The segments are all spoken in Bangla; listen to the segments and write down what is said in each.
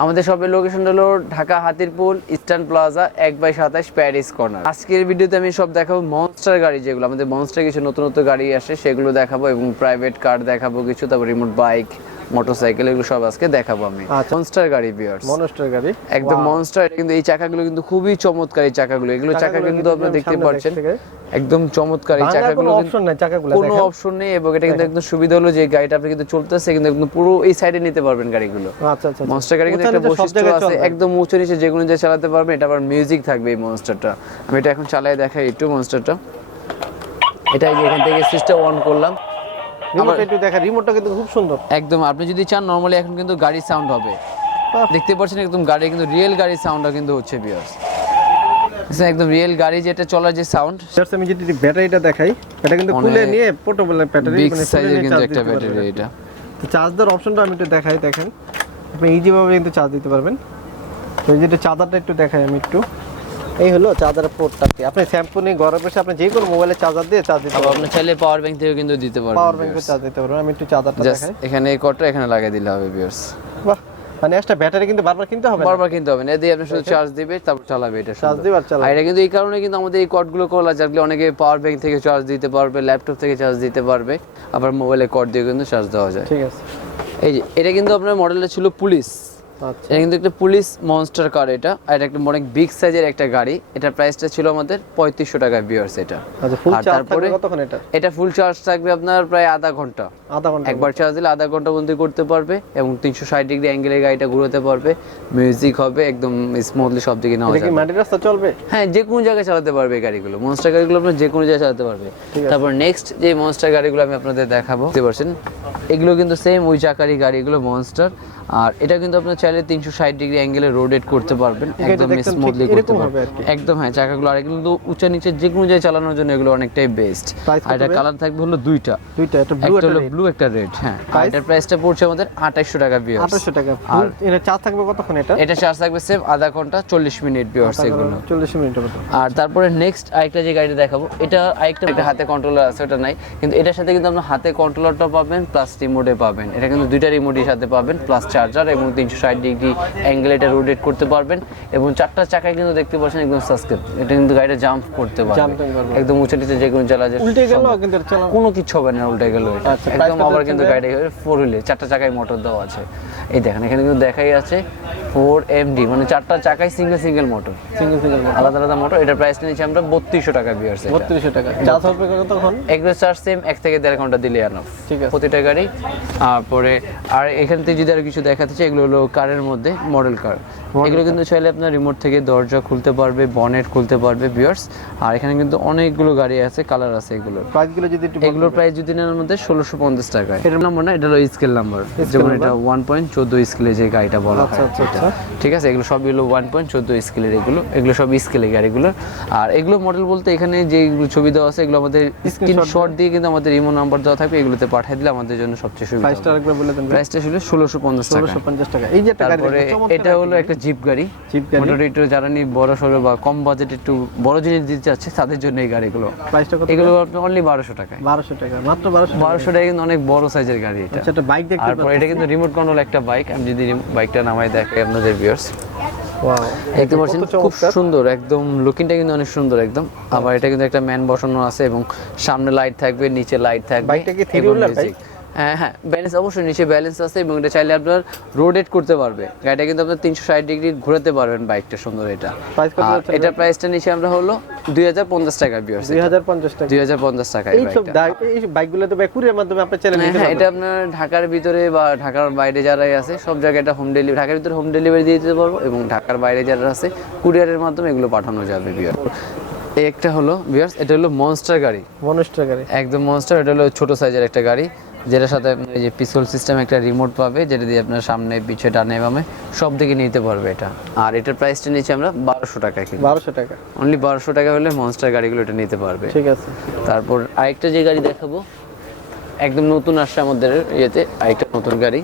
আমাদের শপের লোকেশন হলো Dhaka Hatirpool Eastern Plaza 1/27 Paris Corner. আজকের ভিডিওতে আমি সব দেখাবো মনস্টার গাড়ি, যেগুলো আমাদের মনস্টার কিছু নতুন নতুন গাড়ি আসে সেগুলো দেখাবো, এবং প্রাইভেট কার দেখাবো কিছু, তারপর রিমোট বাইক, মোটরসাইকেল, এগুলো সব আজকে দেখাবো আমি। মনস্টার গাড়ি ভিউয়ার্স, মনস্টার গাড়ি একদম মনস্টার। কিন্তু এই চাকাগুলো কিন্তু খুবই চমৎকার, এই চাকাগুলো, এগুলো চাকা কিন্তু আপনারা দেখতে পাচ্ছেন একদম চমৎকার। এই চাকাগুলো কোনো অপশন নেই, এবং এটা কিন্তু একদম সুবিধা হলো যে গাড়িটা আপনি কিন্তু চলতেছে কিন্তু একদম পুরো এই সাইডে নিতে পারবেন গাড়িগুলো। আচ্ছা আচ্ছা, মনস্টার গাড়ি কিন্তু একটা বৈশিষ্ট্য আছে, একদম উঁচু নিচে যে কোনো জায়গায় চালাতে পারবেন। এটা আবার মিউজিক থাকবে এই মনস্টারটা। আমি এটা এখন চালিয়ে দেখাই একটু মনস্টারটা। এটা এখান থেকে সুইচটা অন করলাম, রিমোটটা একটু দেখা, রিমোটটা কিন্তু খুব সুন্দর একদম। আপনি যদি চান নরমালি এখন কিন্তু গাড়ির সাউন্ড হবে, দেখতে পাচ্ছেন একদম গাড়ি কিন্তু রিয়েল গাড়ির সাউন্ডটা কিন্তু হচ্ছে ভিউয়ার্স, একদম রিয়েল গাড়ি যেটা চলার যে সাউন্ড। আমি যদি ব্যাটারিটা দেখাই, এটা কিন্তু খুলে নিয়ে পোর্টেবল ব্যাটারি, বিগ সাইজের কিন্তু একটা ব্যাটারি। এটা তো চার্জ দেওয়ার অপশনটা আমি একটু দেখাই, দেখেন আপনি ইজি ভাবে কিন্তু চার্জ দিতে পারবেন। তো এই যে চার্জারটা একটু দেখাই আমি একটু, এই হলো চার্জারের পোর্টটা। আপনি স্যামসুং এ ঘরে বসে আপনি যে কোনো মোবাইলে চার্জার দিয়ে চার্জ দিতে পারবেন। আপনি চাইলে পাওয়ার ব্যাংক থেকে কিন্তু দিতে পারবেন, পাওয়ার ব্যাংকে চার্জ দিতে পারবেন। আমি একটু চার্জারটা দেখাই, এখানে এই কর্ডটা এখানে লাগিয়ে দিলে হবে ভিউয়ার্স। বাহ, মানে একটা ব্যাটারি কিন্তু বারবার কিনতে হবে না, বারবার কিনতে হবে না, এতে আপনি শুধু চার্জ দিবে তারপর চালাবে। এটা চার্জ দিবে আর চালাবে। আর এটা কিন্তু এই কারণে কিন্তু আমাদের এই কর্ডগুলো করা, যার অনেকে পাওয়ার ব্যাংক থেকে চার্জ দিতে পারবে, ল্যাপটপ থেকে চার্জ দিতে পারবে, আবার মোবাইলে কর্ড দিয়ে কিন্তু চার্জ দেওয়া যায়। ঠিক আছে। এই যে এটা কিন্তু আপনার মডেলটা ছিল পুলিশ, আচ্ছা, এটা কিন্তু একটা পুলিশ মনস্টার কার। এটা আর এটা একটা অনেক বিগ সাইজের একটা গাড়ি। এটা প্রাইসটা ছিল আমাদের 3500 টাকা ভিউয়ার্স। এটা আচ্ছা, ফুল আর চার্জ তারপরে থাকবে কতক্ষণ? এটা ফুল চার্জ থাকবে আপনার প্রায় আধা ঘন্টা। একবার চার্জ দিলে আধা ঘন্টা পর্যন্ত করতে পারবে, এবং 360 ডিগ্রি অ্যাঙ্গেলে গাড়িটা ঘুরাতে পারবে, মিউজিক হবে একদম স্মুথলি, সব দিকে নেওয়া যাবে। মাটির রাস্তা চলবে? হ্যাঁ, যে কোনো জায়গায় চালাতে পারবে এই গাড়িগুলো। মনস্টার গাড়িগুলো আপনার যে কোনো জায়গায় চালাতে পারবে। তারপর নেক্সট যে মনস্টার গাড়িগুলো আমি আপনাদের দেখাবো, দেখতে পাচ্ছেন এগুলো কিন্তু সেম ওই চাকারি গাড়িগুলো মনস্টার। আর এটা কিন্তু আপনার চাইলে 360 ডিগ্রি অ্যাঙ্গেলে রোটেট করতে পারবেন, একদম স্মুথলি করতে পারবেন একদম। হ্যাঁ, চাকাগুলো আর কিন্তু উঁচা নিচে যে কোনো জায়গায় চালানোর জন্য এগুলো অনেকটাই বেস্ট। আর এটা কালার থাকবে হলো দুইটা, একটা হলো ব্লু একটা রেড। হ্যাঁ, আর এটার প্রাইসটা পড়ছে আমাদের 2800 টাকা ভিউয়ার্স। 2800 টাকা। আর এটা চার্জ থাকবে কতক্ষণ? এটা চার্জ থাকবে সেম আধা ঘন্টা 40 মিনিট ভিউয়ার্স এগুলো 40 মিনিটের মতো। আর তারপরে নেক্সট আরেকটা যে গাড়িটা দেখাবো, এটা আরেকটা হাতে কন্ট্রোলার আছে, ওটা নাই, কিন্তু এটার সাথে কিন্তু আপনার হাতে কন্ট্রোলারটা পাবেন প্লাস রিমোটে পাবেন। এটা কিন্তু দুইটা রিমোটের সাথে পাবেন, প্লাস চার্জার, এবং 360 ডিগ্রি অ্যাঙ্গেল এটা রোটেট করতে পারবেন, এবং চারটা চাকায় কিন্তু দেখতে পাচ্ছেন একদম সাসকেপ। এটা কিন্তু গাড়িটা জাম্প করতে পারবে একদম উঁচু নিচে, যে কোনো চালা যায়, উল্টে গেল কিন্তু কোনো কিছু হবে না উল্টে গেল এটা একদম। আবার কিন্তু গাড়িটা 4 হুইলে চারটা চাকায় মোটর দেওয়া আছে। এই দেখেন এখানে কিন্তু দেখাই আছে 4MD, মানে চারটা চাকায় সিঙ্গেল মোটর, আলাদা আলাদা মোটর। এটার প্রাইসটা নিচে আমরা 3200 টাকা ভিউয়ার্স। 3200 টাকা। চার্জ হবে কতক্ষণ? এগুলো চার্জ সেম 1 থেকে 1.5 ঘন্টা দিলে এনাফ প্রতিটা গাড়ি। তারপরে আর এখান থেকে যদি আর কিছু দেখাতে চাই, এগুলো হলো কারের মধ্যে মডেল কার। এগুলো কিন্তু চাইলে আপনার রিমোট থেকে দরজা খুলতে পারবে, বনেট খুলতে পারবে ভিউয়ার্স। আর এখানে কিন্তু অনেকগুলো গাড়ি আছে, কালার আছে এগুলোর। প্রাইসগুলো যদি একটু, এগুলোর প্রাইস যদি নেন মধ্যে 1650 টাকা। এটার নাম্বার না, এটা হলো স্কেল নাম্বার, যেমন এটা 1.14 স্কেলে যে গাড়িটা বলা হয়। আচ্ছা, ঠিক আছে। এগুলো সবগুলো 1.14 স্কেলের, এগুলো সব স্কেলের গাড়িগুলো। আর এগুলো মডেল বলতে এখানে যে ছবি দেওয়া আছে এগুলো আমাদের স্ক্রিনশট দিয়ে কিন্তু আমাদের ইমো নাম্বার দেওয়া থাকবে, এগুলোতে পাঠিয়ে দিলে আমাদের জন্য সবচেয়ে সুবিধা। প্রাইসটা আরেকবার বলে দেন। প্রাইসটা ছিল 1650 টাকা। এই যে একটা গাড়ি, এটা হলো একটা জিপ গাড়ি। মোটামুটি একটু যারা নি বড় সরো বা কম বাজেটে একটু বড় জিনিস দিতে চাচ্ছে তাদের জন্য এই গাড়িগুলো। প্রাইসটা কত? এগুলো আপনি অনলি 1200 টাকা। 1200 টাকা মাত্র। 1200 টাকা কিন্তু অনেক বড় সাইজের গাড়ি এটা। আচ্ছা, এটা বাইক দেখতে পাচ্ছেন। আর এটা কিন্তু রিমোট কন্ট্রোল একটা বাইক। আমি যদি বাইকটা নামাই দেখাই আপনাদের ভিউয়ার্স, ওয়াও, দেখতে পাচ্ছেন খুব সুন্দর, একদম লুকিংটা কিন্তু অনেক সুন্দর একদম। আবার এটা কিন্তু একটা ম্যান বসানো আছে, এবং সামনে লাইট থাকবে, নিচে লাইট থাকবে। বাইকটা কি 3 হুইলার বাইক? হ্যাঁ, ব্যালেন্স অবশ্যই নিচে ব্যালেন্স আছে, এবং এটা চাইলে আপনার রোটেট করতে পারবে গাড়িটা, কিন্তু আপনার 360 ডিগ্রি ঘোরাতে পারবেন বাইকটা সুন্দর। এটা এটা প্রাইসটা নিচে আমরা হলো 2050 টাকা ভিউয়ার্স। 2050 টাকা। এই সব বাইকগুলো তো কুরিয়ার মাধ্যমে আপনি চাইলে নিতে পারবেন। এটা আপনার ঢাকার ভিতরে বা ঢাকার বাইরে যারাই আছে সব জায়গায় এটা হোম ডেলিভারি, ঢাকার ভিতরে হোম ডেলিভারি দিয়ে দিতে পারবো, এবং ঢাকার বাইরে যারা আছে কুরিয়ারের মাধ্যমে এগুলো পাঠানো যাবে ভিউয়ার। একটা হলো ভিউয়ার্স, এটা হলো মনস্টার গাড়ি। একদম মনস্টার। এটা হলো ছোট সাইজের একটা গাড়ি, যেটার সাথে এই যে পিস্তল সিস্টেম একটা রিমোট পাবে, যেটা দিয়ে আপনার সামনে পিছে ডানে বামে সব দিকে নিতে পারবে এটা। আর এটার প্রাইসটা নিচে আমরা 1200 টাকা। 1200 টাকা, অনলি 1200 টাকা হলে মনস্টার গাড়িগুলো এটা নিতে পারবে। ঠিক আছে। তারপর আরেকটা যে গাড়ি দেখাবো, একদম নতুন আসছে আমাদের ইয়েতে, আরেকটা নতুন গাড়ি।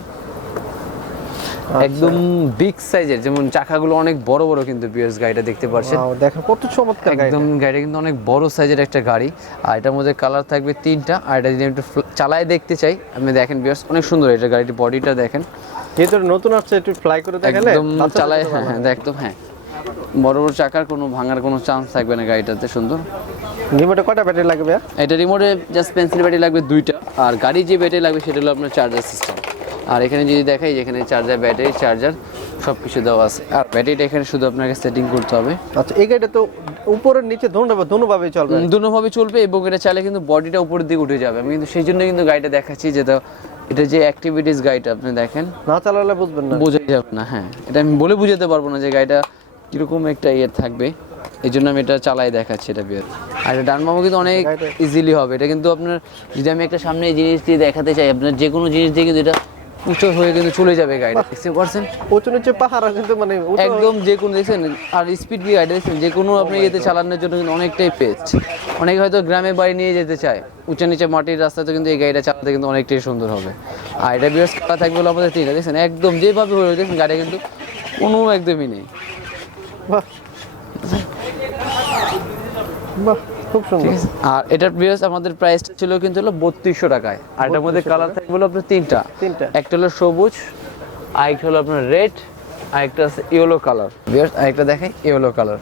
একদম বিগ সাইজের, যেমন চাকাগুলো অনেক বড় বড় কিন্তু ভিউয়ার্স গাড়িটা দেখতে পাচ্ছেন। দেখেন কত চমৎকার গাড়ি, একদম গাড়িটা কিন্তু অনেক বড় সাইজের একটা গাড়ি। আর এটার মধ্যে কালার থাকবে 3টা। আর এটা যদি আমি একটু চালায় দেখতে চাই, আপনি দেখেন ভিউয়ার্স অনেক সুন্দর এটা গাড়িটির বডিটা দেখেন। যেহেতু নতুন আসছে একটু ফ্লাই করে দেখালে একদম চালায়, হ্যাঁ একদম হ্যাঁ, বড় বড় চাকার কোনো ভাঙার কোনো চান্স থাকবে না গাড়িটাতে। সুন্দর। রিমোটে কয়টা ব্যাটারি লাগবে? এটা রিমোটে জাস্ট পেন্সিল ব্যাটারি লাগবে 2টা। আর গাড়ি যে ব্যাটারি লাগবে সেটা হলো আপনার চার্জার সিস্টেম। আর এখানে যদি দেখাই, যেখানে চার্জার, ব্যাটারি, চার্জার সব কিছু দেওয়া আছে। আর ব্যাটারিটা এখানে শুধু আপনাকে সেটিং করতে হবে। আচ্ছা, এই গাড়িটা তো উপরের নিচে দুটোভাবেই চলবে? দুটোভাবে চলবে, এবং এটা চাইলে কিন্তু বডিটা উপরের দিকে উঠে যাবে। আমি কিন্তু সেই জন্য কিন্তু গাড়িটা দেখাচ্ছি, যেটা এটা যে অ্যাক্টিভিটিস গাড়িটা আপনি দেখেন, না চালালে বুঝবেন না, বোঝা যাবে না। হ্যাঁ, এটা আমি বলে বুঝাতে পারবো না যে গাড়িটা কীরকম একটা ইয়ে থাকবে, এই জন্য আমি এটা চালাই দেখাচ্ছি এটা বিয়ার। আর এটা ডান বামও কিন্তু অনেক ইজিলি হবে। এটা কিন্তু আপনার যদি আমি একটা সামনে এই জিনিস দিয়ে দেখাতে চাই, আপনার যে কোনো জিনিস দিয়ে কিন্তু এটা উঁচু হয়ে কিন্তু চলে যাবে গাড়িটা, দেখতে পারছেন? উঁচু নিচে পাহাড় কিন্তু মানে একদম যে কোনো দেখছেন। আর স্পিড দিয়ে গাড়ি দেখছেন, যে কোনো আপনি ইয়েতে চালানোর জন্য কিন্তু অনেকটাই পেস্ট। অনেকে হয়তো গ্রামে বাড়ি নিয়ে যেতে চায়, উঁচু নিচে মাটির রাস্তাতে কিন্তু এই গাড়িটা চালাতে কিন্তু অনেকটাই সুন্দর হবে। আর এটা বিয়ার্স কালা থাকবে হলো আমাদের 3টা, দেখছেন একদম যেভাবে হয়ে দেখছেন গাড়ি কিন্তু কোনো একদমই নেই। বাহ বাহ, খুব সুন্দর। আর এটার প্রাইস আমাদের প্রাইসটা ছিল কিন্তু হলো 3200 টাকায়। আর এটার মধ্যে কালার থাকবে হলো আপনার 3টা। একটা হলো সবুজ, আরেকটা হলো আপনার রেড, আরেকটা আছে ইয়েলো কালার। বিয়ার্স আরেকটা দেখেন ইয়েলো কালার।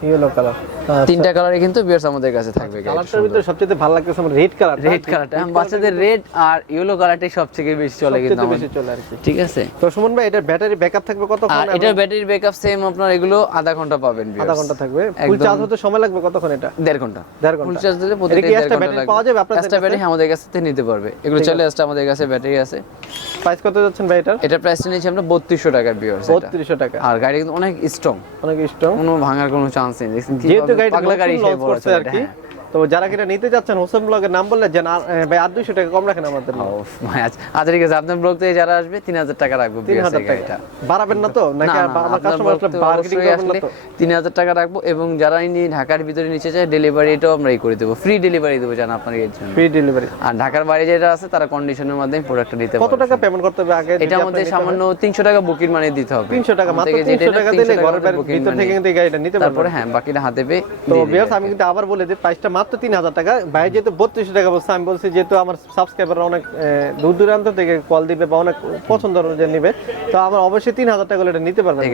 3টা কালারই কিন্তু বিয়ার্স আমাদের কাছে থাকবে। কালারটার ভিতরে সবচেয়ে ভালো লাগতেছে আমার রেড কালার। রেড কালারটা বাচ্চাদের রেড আর ইয়েলো কালারটাই সবথেকে বেশি চলে কিন্তু বেশি চলে আর কি। ঠিক আছে। তো সুমন ভাই, এটার ব্যাটারি ব্যাকআপ থাকবে কতক্ষণ? আর এটার ব্যাটারি ব্যাকআপ সেম আপনার এগুলো আধা ঘন্টা পাবেন। আধা ঘন্টা থাকবে। ফুল চার্জ হতে সময় লাগবে কতক্ষণ? এটা 1.5 ঘন্টা। ফুল চার্জ দিলে প্রতিদিন 1.5 ঘন্টা লাগবে। পাওয়া যাবে আপনাদের কাছে? ব্যাটারি আমাদের কাছে থেকে নিতে পারবে। এগুলো চলে আসছে, আমাদের কাছে ব্যাটারি আছে। প্রাইস কত যাচ্ছেন ভাই এটার? এটা প্রাইসটা নিয়েছি আমরা 3200 টাকা ভিউয়ার্স। 3200 টাকা। আর গাড়ি কিন্তু অনেক স্ট্রং, কোনো ভাঙার কোনো চান্স নেই। দেখছেন যেহেতু গাড়ি পাগলা গাড়ি হিসেবে বড় আছে আর কি। তো যারা কিনা নিতে যাচ্ছেন হোসেন ব্লগের নাম বললে যে ভাই 200 টাকা কম রাখেন আমাদের। আচ্ছা ঠিক আছে, আপনার ব্লগ থেকে যারা আসবে 3000 টাকা রাখবো। 3000 টাকা বাড়াবেন না তো? নাকি আমার কাস্টমার আসলে বার্গেনিং করবেন না তো? 3000 টাকা রাখবো। এবং যারা ইনি ঢাকার ভিতরে নিচে যায়, ডেলিভারিটাও আমরা ই করে দেবো, ফ্রি ডেলিভারি দেবো জান আপনার এর জন্য, ফ্রি ডেলিভারি। আর ঢাকার বাইরে যেটা আছে তারা কন্ডিশনের মাধ্যমে প্রোডাক্টটা নিতে পারবে। কত টাকা পেমেন্ট করতে হবে আগে? এটা আমাদের সামান্য 300 টাকা বুকিং মানে দিতে হবে। 300 টাকা, মাত্র 300 টাকা দিলে ঘরের ভিতর থেকে কিন্তু এই গাড়িটা নিতে পারবেন। তারপরে হ্যাঁ বাকিটা হাতে পেয়ে। তো ভিউয়ার্স আমি কিন্তু আবার বলে দিই, প্রাইসটা মাত্র 3000 টাকা। ভাই যেহেতু 3200 টাকা বলছে, আমি বলছি যেহেতু আমার সাবস্ক্রাইবাররা অনেক দূর দূরান্ত থেকে কল দিবে বা অনেক পছন্দ অনুযায়ী নিবে, তো আমার অবশ্যই 3000 টাকা এটা নিতে পারবেন।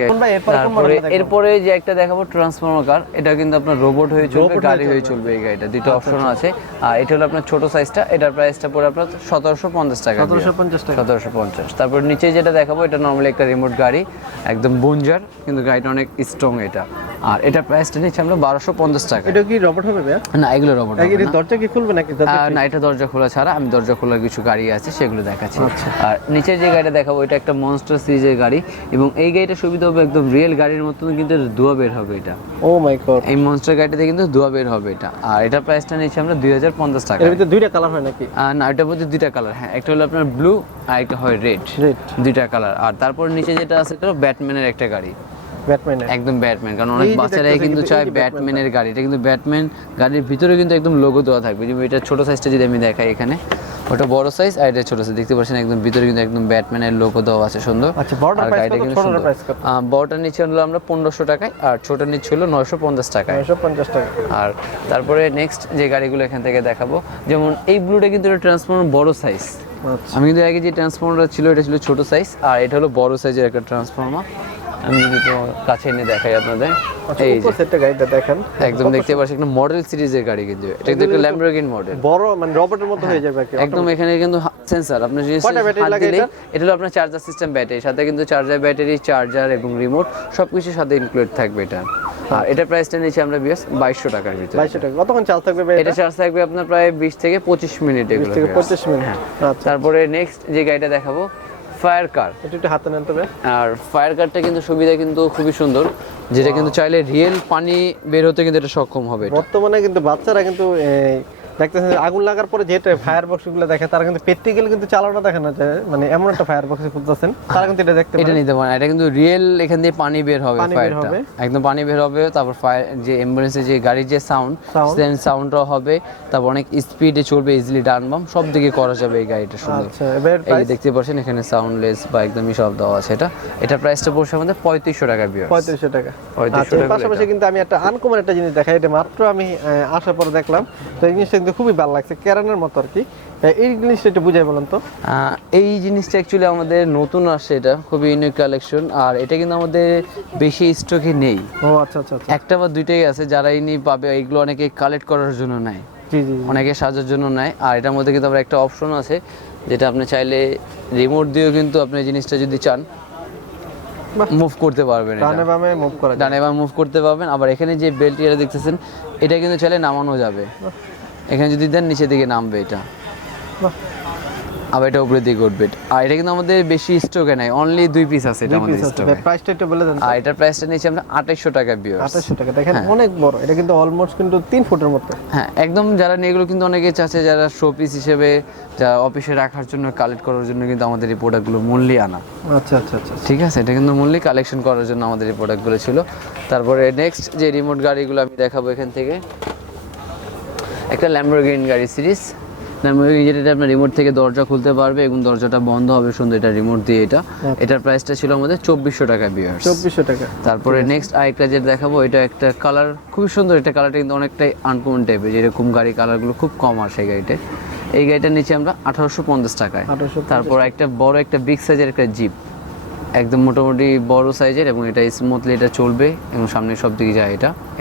এরপরে যে একটা দেখাবো ট্রান্সফর্মার কার, এটা কিন্তু আপনার রোবট হয়ে চলবে, গাড়ি হয়ে চলবে এই গাড়িটা। দুটো অপশন আছে। আর এটা হলো আপনার ছোট সাইজটা, এটার প্রাইসটা পড়ে আপনার 1750 টাকা। 1750। তারপর নিচে যেটা দেখাবো, এটা নরমালি একটা রিমোট গাড়ি, একদম বঞ্জার, কিন্তু গাড়িটা অনেক স্ট্রং এটা। আর এটা প্রাইসটা নিচ্ছে আমরা 1250 টাকা। এটা কি রোবট হবে ভাই? না, এগুলো রোবট হবে না। দরজা কি খুলবে নাকি? না, এটা দরজা খোলা ছাড়া। আমি দরজা খোলার কিছু গাড়ি আছে সেগুলো দেখাচ্ছি। আর নিচের যে গাড়িটা দেখাবো, এটা একটা মনস্টার সিরিজের গাড়ি, এবং এই গাড়িটা সুবিধা হবে একদম রিয়েল গাড়ির মতন কিন্তু ধোঁয়া বের হবে এটা। ও মাই গড, এই মনস্টার গাড়িতে কিন্তু ধোঁয়া বের হবে এটা। আর এটার প্রাইসটা নিচ্ছি আমরা 2050 টাকা। এর ভিতরে দুইটা কালার হয় নাকি? না, এটার মধ্যে দুইটা কালার। হ্যাঁ, একটা হলো আপনার ব্লু আর একটা হয় রেড, দুইটা কালার। আর তারপর নিচে যেটা আছে এটা ব্যাটম্যানের একটা গাড়ি। একদম ব্যাটম্যান, কারণ অনেক বাচ্চারাই কিন্তু চায় ব্যাটম্যানের গাড়ি। এটা কিন্তু ব্যাটম্যান গাড়ির ভিতরে কিন্তু একদম লোগো দেওয়া থাকবে। যেমন এটা ছোট সাইজটা যদি আমি দেখাই, এখানে ওটা বড় সাইজ আর এটা ছোট সাইজ, দেখতে পাচ্ছেন একদম ভিতরে কিন্তু একদম ব্যাটম্যানের লোগো দেওয়া আছে, সুন্দর। আচ্ছা, বড়টার প্রাইস কত? ছোটটার প্রাইস কত? বড়টার নিচে হলো আমরা 1500 টাকায়, আর ছোটটার নিচে হলো 950 টাকায়। 950 টাকা। আর তারপরে নেক্সট যে গাড়িগুলো এখান থেকে দেখাবো, যেমন এই ব্লুটা কিন্তু এটা ট্রান্সফর্মার বড় সাইজ। আমি কিন্তু আগে যে ট্রান্সফর্মারটা ছিল এটা ছিল ছোট সাইজ, আর এটা হলো বড় সাইজের একটা ট্রান্সফর্মার। আমি যদি তো কাছে এনে দেখাই আপনাদের, এই যে সেটটা গাড়িটা দেখেন, একদম দেখতে পাচ্ছেন একটা মডেল সিরিজের গাড়ি, কিন্তু এটা কিন্তু একটা ল্যাম্বরগিনি মডেল, বড় মানে রোবটের মতো হয়ে যাবে কি একদম। এখানে কিন্তু সেন্সর, আপনি যদি হাত দিলে এটা হলো আপনার চার্জার সিস্টেম, ব্যাটারি সাথে কিন্তু চার্জার, ব্যাটারি, চার্জার এবং রিমোট সবকিছু সাথে ইনক্লুড থাকবে এটা। আর এটা প্রাইসটা নিচে আমরা 2200 টাকার ভিতরে। 2200 টাকা। কতক্ষণ চার্জ থাকবে ভাই? এটা চার্জ থাকবে আপনার প্রায় 20 থেকে 25 মিনিট। 20 থেকে 25 মিনিট। আচ্ছা, তারপরে নেক্সট যে গাড়িটা দেখাবো, ফায়ার কার। এটা একটু হাতে নেন তবে। আর ফায়ার কারটা কিন্তু সুবিধা কিন্তু খুবই সুন্দর, যেটা কিন্তু চাইলে রিয়েল পানি বের হতে কিন্তু এটা সক্ষম হবে। বর্তমানে কিন্তু বাচ্চারা কিন্তু দেখতেছেন আগুন লাগার পরে যেটা ফায়ার বক্স গুলো দেখে তারা কিন্তু প্র্যাকটিক্যালি কিন্তু চালানো দেখে না যে মানে এমন একটা ফায়ার বক্সে খুঁজতেছেন তারা কিন্তু এটা দেখতে পারে। এটা নিতে পারেন, এটা কিন্তু রিয়েল এখান দিয়ে পানি বের হবে, ফায়ারটা একদম পানি বের হবে। তারপর ফায়ার যে অ্যাম্বুলেন্সের যে গাড়ির যে সাউন্ড সেম সাউন্ডটাও হবে। তারপর অনেক স্পিডে চলবে, ইজিলি ডান বাম সব দিকে করা যাবে এই গাড়িটা সুন্দর। আচ্ছা এই দেখতে পাচ্ছেন এখানে সাউন্ডলেস বা একদমই সব দেওয়া আছে। এটা প্রাইসটা পড়ছে আমাদের 3500 টাকা ভিউয়ার্স, 3500 টাকা। 3500 টাকা। পাশাপাশি কিন্তু আমি একটা আনকমন একটা জিনিস দেখাই, এটা মাত্র আমি আসার পর দেখলাম, তো এই জিনিসটা কিন্তু খুবই ভালো লাগছে, ক্যারানের মতো আর কি। এই জিনিসটা একটু বুঝাই বলেন তো। এই জিনিসটা অ্যাকচুয়ালি আমাদের নতুন আসছে, এটা খুবই ইউনিক কালেকশন, আর এটা কিন্তু আমাদের বেশি স্টকে নেই। ও আচ্ছা আচ্ছা, একটা বা দুইটাই আছে, যারা ইনি পাবে এগুলো অনেকে কালেক্ট করার জন্য নেয়, অনেকে সাজার জন্য নেয়। আর এটার মধ্যে কিন্তু আবার একটা অপশন আছে যেটা আপনি চাইলে রিমোট দিয়েও কিন্তু আপনি জিনিসটা যদি চান মুভ করতে পারবেন, ডানে বামে মুভ করা, ডানে বামে মুভ করতে পারবেন। আবার এখানে যে বেল্ট এটা দেখতেছেন এটা কিন্তু চাইলে নামানো যাবে, এখানে যদি দেন নিচে দিকে নামবে এটা, আবার এটা উপরের দিকে উঠবে। আর এটা কিন্তু আমাদের বেশি স্টকে নাই, অনলি 2 পিস আছে এটা আমাদের স্টকে। প্রাইসটা একটু বলে দেন। আর এটার প্রাইসটা নিচে আমরা 2800 টাকা ভিউয়ার্স। 2800 টাকা, দেখেন অনেক বড়, এটা কিন্তু অলমোস্ট কিন্তু 3 ফুটের মতো। হ্যাঁ একদম, যারা নিয়ে এগুলো কিন্তু অনেকে চাচ্ছে যারা শো পিস হিসেবে যারা অফিসে রাখার জন্য কালেক্ট করার জন্য কিন্তু আমাদের এই প্রোডাক্টগুলো মূল্যে আনা। আচ্ছা আচ্ছা আচ্ছা, ঠিক আছে, এটা কিন্তু মূল্যে কালেকশন করার জন্য আমাদের এই প্রোডাক্টগুলো ছিল। তারপরে নেক্সট যে রিমোট গাড়িগুলো আমি দেখাবো এখান থেকে, একটা ল্যাম্বরগিনি গাড়ি সিরিজ। যেটা আপনার রিমোট থেকে দরজা খুলতে পারবে এবং দরজাটা বন্ধ হবে সুন্দর, এটা রিমোট দিয়ে। এটার প্রাইসটা ছিল আমাদের 2400 টাকা ভিউয়ার্স, 2400 টাকা। তারপরে নেক্সট আরেকটা যেটা দেখাবো, এটা একটা কালার খুবই সুন্দর, এটা কালারটা কিন্তু অনেকটাই আনকমন টাইপের, যেরকম গাড়ি কালারগুলো খুব কম আসে এই গাড়িতে। এই গাড়িটার নিচে আমরা 1850 টাকায়। তারপর একটা বড় একটা বিগ সাইজের একটা জিপ, একদম মোটামুটি বড় সাইজের, এবং এটা স্মুথলি এটা চলবে এবং সামনে সব দিকে যায়।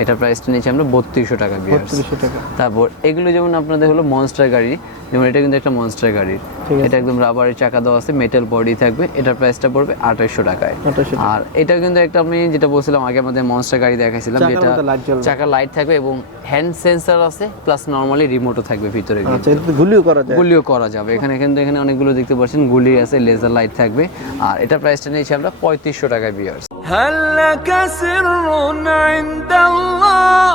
এটা প্রাইসটা নিচে আমরা 3200 টাকা ভিউয়ার্স। 3200 টাকা। তারপর এগুলো যেমন আপনাদের হলো মনস্টার গাড়ি, যেমন এটা কিন্তু একটা মনস্টার গাড়ি, এটা একদম রাবারের চাকা দেওয়া আছে, মেটাল বডি থাকবে। এটার প্রাইসটা পড়বে 2800 টাকায়। আর এটা কিন্তু একটা আমি যেটা বলছিলাম আগে আমাদের মনস্টার গাড়ি দেখাইছিলাম, যেটা চাকা লাইট থাকবে এবং হ্যান্ড সেন্সর আছে, প্লাস নরমালি রিমোটও থাকবে ভিতরে। আচ্ছা, এটা গুলিও করা যায়, গুলিও করা যাবে। এখানে কিন্তু এখানে অনেকগুলো দেখতে পাচ্ছেন গুলি আছে, লেজার লাইট থাকবে। আর এটা প্রাইসটা নিয়েছি আমরা 3500 টাকায় ভিউয়ার্স। هل لك سر عند الله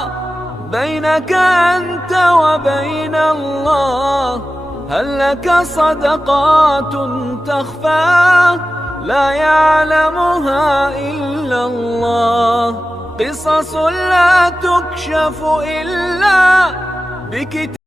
بينك أنت وبين الله هل لك صدقات تخفى لا يعلمها إلا الله قصص لا تكشف إلا بكتاب